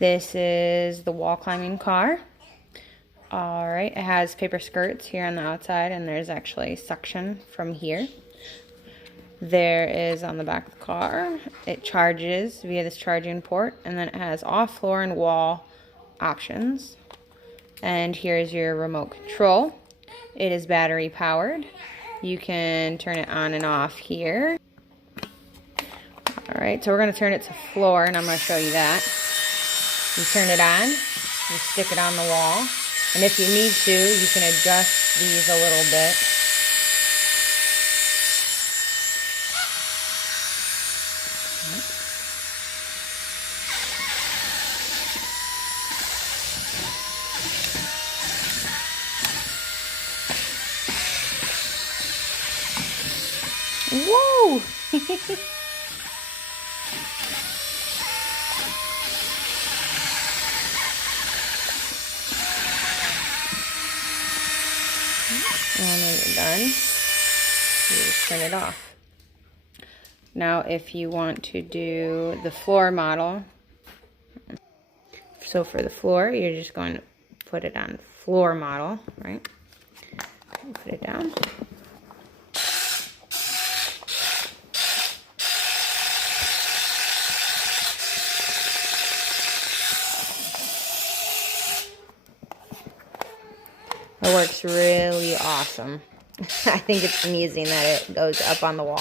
This is the wall climbing car. All right, it has paper skirts here on the outside, and there's actually suction from here. There is on the back of the car. It charges via this charging port, and then it has off floor and wall options. And here's your remote control. It is battery powered. You can turn it on and off here. All right, so we're going to turn it to floor, and I'm going to show you that. You turn it on, you stick it on the wall, and if you need to, you can adjust these a little bit. Whoa! And when you're done, you just turn it off. Now, if you want to do the floor model, so for the floor, you're just going to put it on floor model, right? Put it down. It works really awesome. I think it's amusing that it goes up on the wall.